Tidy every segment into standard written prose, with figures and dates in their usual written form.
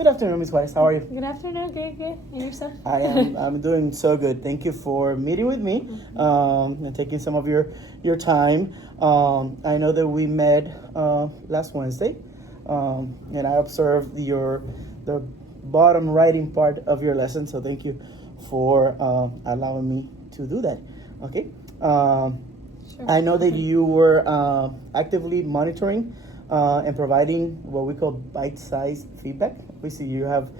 Good afternoon, Ms. Juarez. How are you? Good afternoon. Good. And yourself? I'm doing so good. Thank you for meeting with me and taking some of your time. I know that we met last Wednesday, and I observed the bottom writing part of your lesson. So thank you for allowing me to do that. Okay. Sure. I know that you were actively monitoring and providing what we call bite-sized feedback. Obviously, you have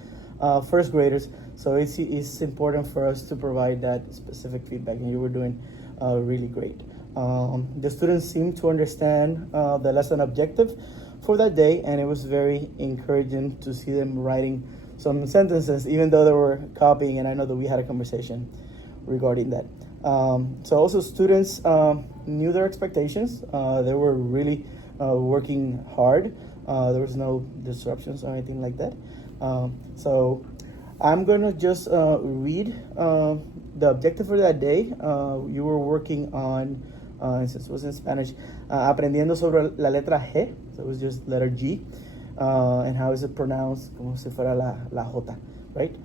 first graders, so it's important for us to provide that specific feedback, and you were doing really great. The students seemed to understand the lesson objective for that day, and it was very encouraging to see them writing some sentences, even though they were copying, and I know that we had a conversation regarding that. So also students knew their expectations. They were really working hard. There was no disruptions or anything like that. So I'm gonna just read the objective for that day. You were working on, since it was in Spanish, aprendiendo sobre la letra G, so it was just letter G, and how is it pronounced, como si fuera la J, right?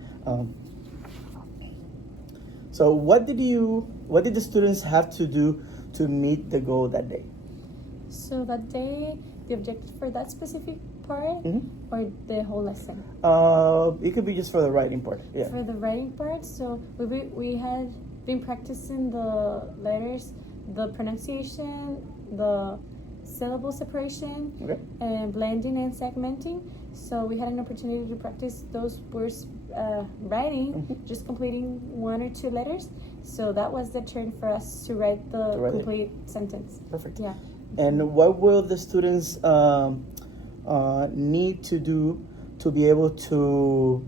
So what did the students have to do to meet the goal that day? So that day, the objective for that specific part or the whole lesson? It could be just for the writing part. Yeah. For the writing part, so we had been practicing the letters, the pronunciation, the syllable separation, Okay. and blending and segmenting. So we had an opportunity to practice those words writing, just completing one or two letters. So that was the turn for us to write the complete sentence. Perfect. Yeah. And what will the students need to do to be able to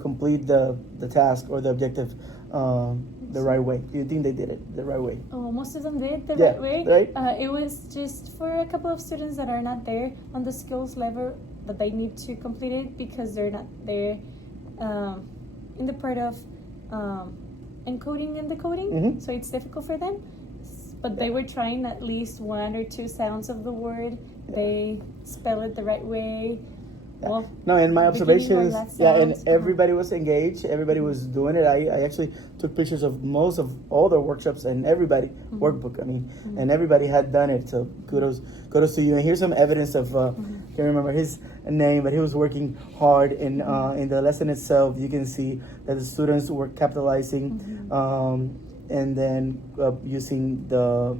complete the task or the objective the right way? Do you think they did it the right way? Oh, most of them did the right way. Right? It was just for a couple of students that are not there on the skills level that they need to complete it because they're not there in the part of encoding and decoding. So it's difficult for them. But they were trying at least one or two sounds of the word. They spell it the right way. Well, no, and my observations, and sounds, everybody was engaged. Everybody was doing it. I actually took pictures of most of all the workshops and everybody workbook. I mean, and everybody had done it. So kudos to you. And here's some evidence of can't remember his name, but he was working hard in the lesson itself. You can see that the students were capitalizing, and then using the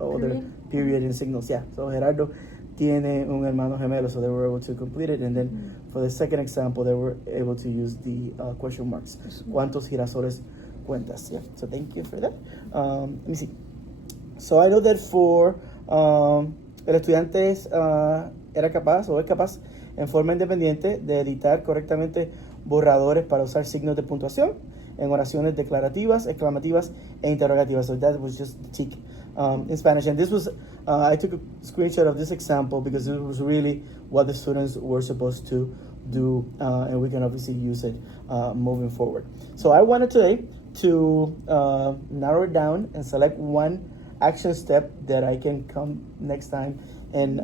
other period and signals. Yeah. So Gerardo tiene un hermano gemelo, so they were able to complete it. And then for the second example, they were able to use the question marks. ¿Cuántos girasoles cuentas? Yeah. So thank you for that. Let me see. So I know that for el estudiante era capaz o es capaz en forma independiente de editar correctamente borradores para usar signos de puntuación en oraciones declarativas, exclamativas e interrogativas. So that was just the tick in Spanish. And this was, I took a screenshot of this example because it was really what the students were supposed to do, and we can obviously use it moving forward. So I wanted today to narrow it down and select one action step that I can come next time and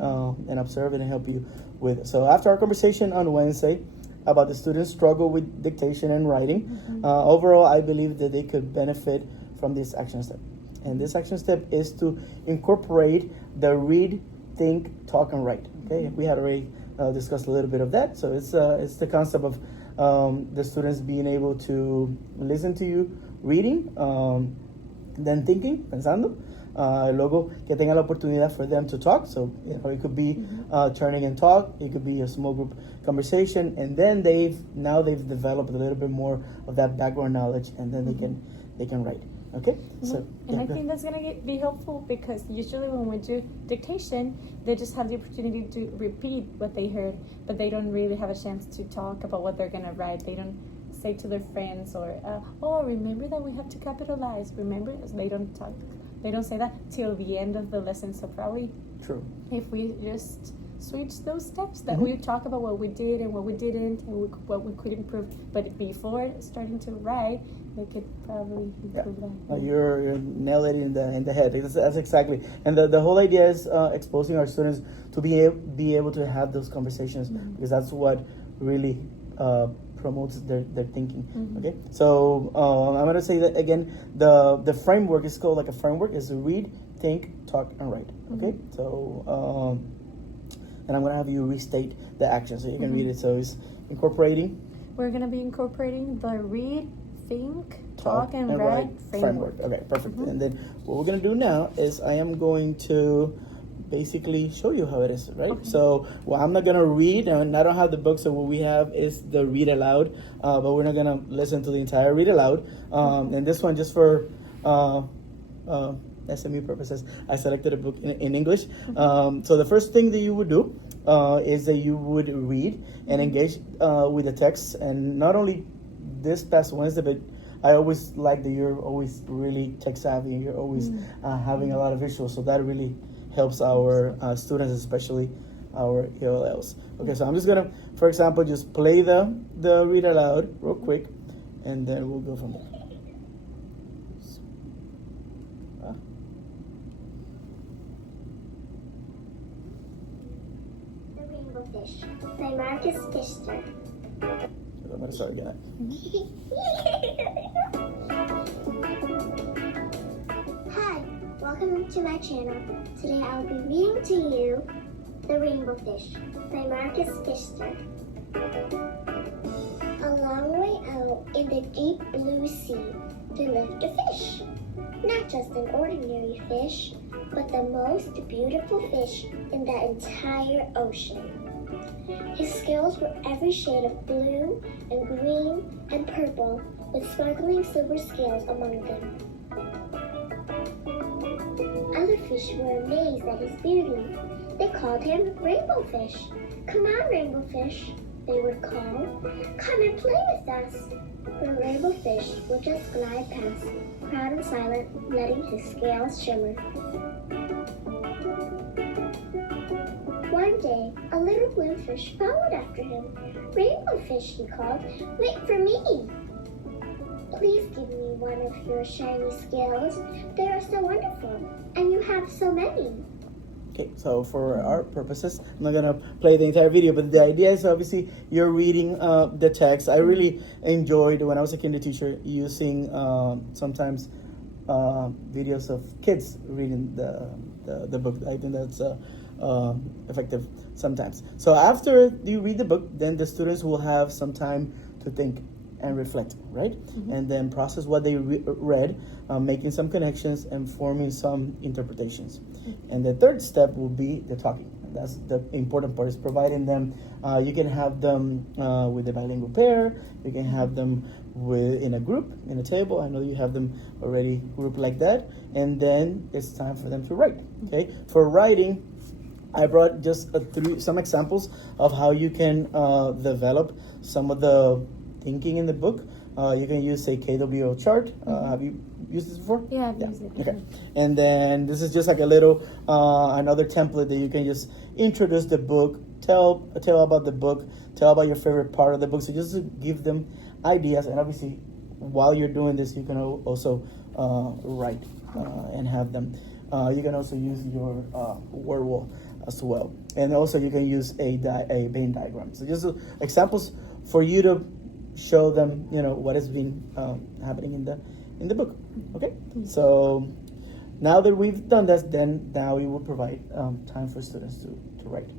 observe it and help you with. So after our conversation on Wednesday about the students' struggle with dictation and writing, overall, I believe that they could benefit from this action step. And this action step is to incorporate the read, think, talk, and write. Okay, we had already discussed a little bit of that. So it's the concept of the students being able to listen to you reading, then thinking, pensando. Luego que tenga la oportunidad for them to talk. So it could be turning and talk. It could be a small group conversation, and then they've developed a little bit more of that background knowledge, and then they can write. Okay. So and I think that's gonna be helpful because usually when we do dictation, they just have the opportunity to repeat what they heard, but they don't really have a chance to talk about what they're gonna write. They don't say to their friends or oh, remember that we have to capitalize. Remember, they don't talk. They don't say that till the end of the lesson. So probably true. If we just switch those steps, that we talk about what we did and what we didn't, and what we could improve. But before starting to write, we could probably improve that. You're nailing it in the head. That's exactly. And the whole idea is exposing our students to be able to have those conversations because that's what really promotes their thinking. Okay, so I'm gonna say that again. The framework is called like a framework is read, think, talk, and write. Okay, so and I'm gonna have you restate the action so you can read it. So it's incorporating. We're gonna be incorporating the read, think, talk, and write framework. Okay, perfect. And then what we're gonna do now is I am going to basically show you how it is, right? Okay. So, well, I'm not gonna read, and I don't have the book, so what we have is the read aloud, but we're not gonna listen to the entire read aloud. And this one, just for SMU purposes, I selected a book in English. So the first thing that you would do is that you would read and engage with the text, and not only this past Wednesday, but I always like that you're always really tech savvy. You're always having a lot of visuals, so that really helps our students, especially our ELLs. Okay, so I'm just gonna, for example, just play the read aloud real quick, and then we'll go from there. The Rainbow Fish by Marcus Pfister. I'm gonna start again. Hi, welcome to my channel. Today I will be reading to you The Rainbow Fish by Marcus Pfister. A long way out in the deep blue sea, there lived a fish. Not just an ordinary fish, but the most beautiful fish in the entire ocean. His scales were every shade of blue and green and purple, with sparkling silver scales among them. Other fish were amazed at his beauty. They called him Rainbow Fish. "Come on, Rainbow Fish," they would call. "Come and play with us." But Rainbow Fish would just glide past, proud and silent, letting his scales shimmer. One day, a little blue fish followed after him. "Rainbow Fish," he called, "wait for me. Please give me one of your shiny scales. They are so wonderful, and you have so many." Okay, so for our purposes, I'm not gonna play the entire video, but the idea is obviously you're reading the text. I really enjoyed when I was a kinder teacher using sometimes videos of kids reading the book. I think that's effective sometimes. So after you read the book, then the students will have some time to think and reflect, right? And then process what they read, making some connections and forming some interpretations. And the third step will be the talking. That's the important part, is providing them. You can have them with a bilingual pair. You can have them in a group, in a table. I know you have them already grouped like that. And then it's time for them to write. Okay, for writing, I brought just some examples of how you can develop some of the thinking in the book. You can use a KWO chart. Have you used this before? Yeah, I've used it. Okay. And then this is just like a little another template that you can just introduce the book, tell about the book, tell about your favorite part of the book. So just to give them ideas, and obviously while you're doing this, you can also write and have them. You can also use your word wall as well, and also you can use a Venn diagram. So just examples for you to show them, what has been happening in the book. Okay, so now that we've done this, then now we will provide time for students to write.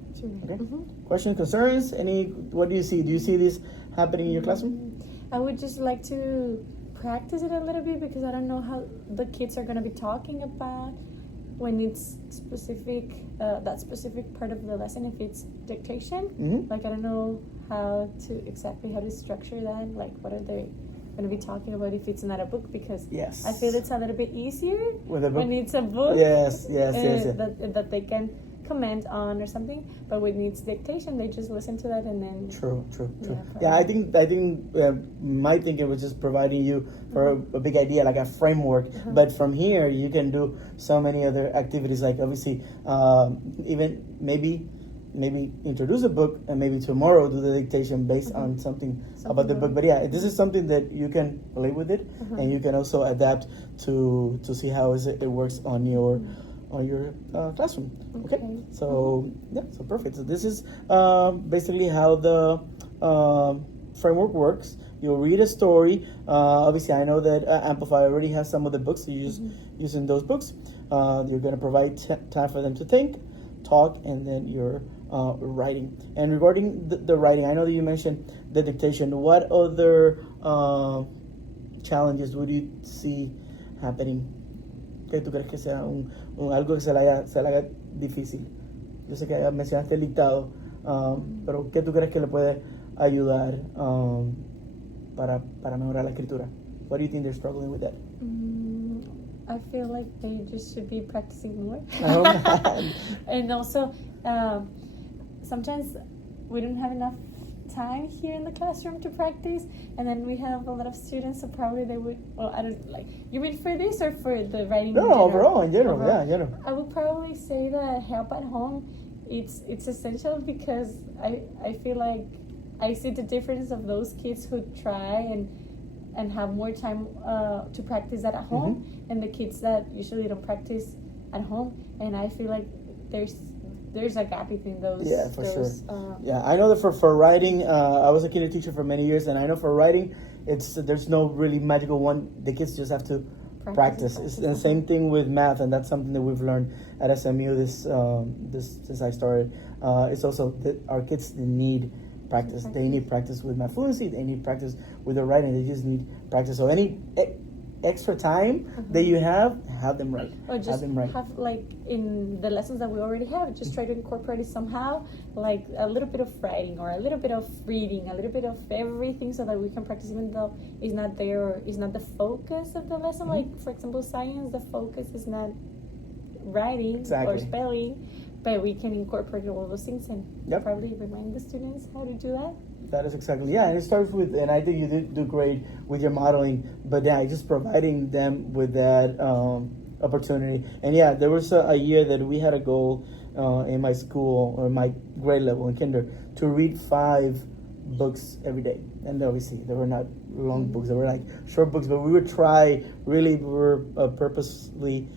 Okay. Questions, concerns? What do you see? Do you see this happening in your classroom? I would just like to practice it a little bit, because I don't know how the kids are going to be talking about when it's specific, that specific part of the lesson, if it's dictation. Like, I don't know how to structure that. Like, what are they going to be talking about if it's not a book? Because yes, I feel it's a little bit easier with a book. When it's a book. Yes. That they can comment on or something. But when it's dictation, they just listen to that and then. True. Yeah, I think my thinking was just providing you for a big idea, like a framework. But from here, you can do so many other activities. Like obviously, even maybe introduce a book, and maybe tomorrow do the dictation based on something about the book. But yeah, this is something that you can play with it, and you can also adapt to see how it works on your classroom. Okay, so yeah, so perfect. So this is basically how the framework works. You'll read a story. Obviously, I know that Amplify already has some of the books, so you're just using those books. You're going to provide time for them to think, talk, and then you're writing. And regarding the writing, I know that you mentioned the dictation. What other challenges would you see happening? ¿Qué tú crees que sea algo que se le haga difícil? Yo sé que mencionaste el dictado, pero ¿qué tú crees que le puede ayudar para mejorar la escritura? What do you think they're struggling with that? I feel like they just should be practicing more. Oh, And also, sometimes we don't have enough time here in the classroom to practice, and then we have a lot of students, so probably they would, well, I don't, like, you mean for this or for the writing? No, overall, in general, yeah, in general. I would probably say that help at home, it's essential, because I feel like I see the difference of those kids who try and have more time to practice that at home, and the kids that usually don't practice at home, and I feel like there's a gap between those. Yeah, for sure. Yeah, I know that for writing, I was a kinder teacher for many years, and I know for writing, there's no really magical one. The kids just have to practice. It's the same thing with math, and that's something that we've learned at SMU this since I started. It's also that our kids need practice. They need practice with math fluency. They need practice with their writing. They just need practice. So any extra time that you have them write. Or just have, like, in the lessons that we already have, just try to incorporate it somehow, like a little bit of writing or a little bit of reading, a little bit of everything, so that we can practice, even though it's not there or it's not the focus of the lesson. Like, for example, science, the focus is not writing or spelling, but we can incorporate all those things and probably remind the students how to do that. That is exactly, yeah, and it starts with, and I think you do great with your modeling, but yeah, just providing them with that opportunity. And yeah, there was a year that we had a goal in my school, or my grade level in kinder, to read 5 books every day. And obviously, they were not long books, they were like short books, but we would try, really, we were purposely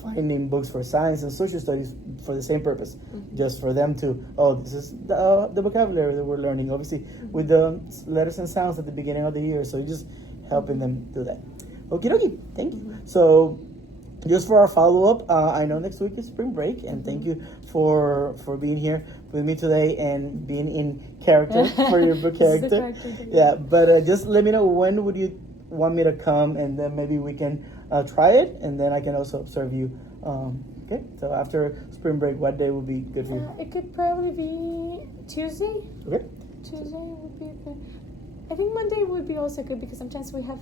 finding books for science and social studies for the same purpose, just for them to, this is the vocabulary that we're learning, obviously, with the letters and sounds at the beginning of the year, so just helping them do that. Okie dokie, thank you. So, just for our follow-up, I know next week is spring break, and thank you for being here with me today and being in character for your book character. Yeah, but just let me know, when would you want me to come, and then maybe we can try it, and then I can also observe you. Okay, so after spring break, what day would be good for you? It could probably be Tuesday. Okay. Tuesday would be good. I think Monday would be also good, because sometimes we have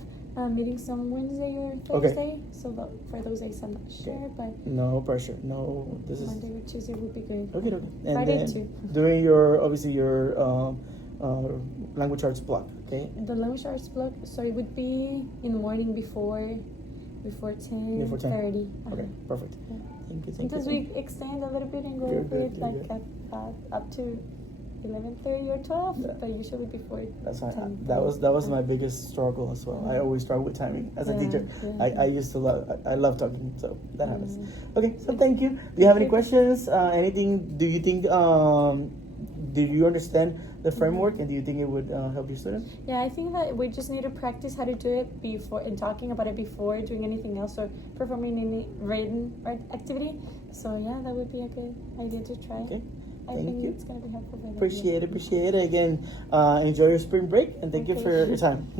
meetings on Wednesday or Thursday. So for those days, I'm not sure, but no pressure. No, this is Monday or Tuesday would be good. Okay. And Friday then too. During your language arts block, okay? The language arts block, so it would be in the morning before 10:30. Okay, perfect. Yeah. Thank you. Sometimes we extend a little bit and go up to 11:30 or 12, but usually before. That's fine. 10. That was my biggest struggle as well. I always struggle with timing as a teacher. I used to I love talking, so that happens. Okay, so thank you. Do you have any questions? Anything? Do you think? Do you understand the framework, and do you think it would help your students? Yeah, I think that we just need to practice how to do it before, and talking about it before doing anything else or performing any written art activity. So yeah, that would be a good idea to try. Okay. I think it's going to be helpful. Appreciate it. Again, enjoy your spring break, and thank you for your time.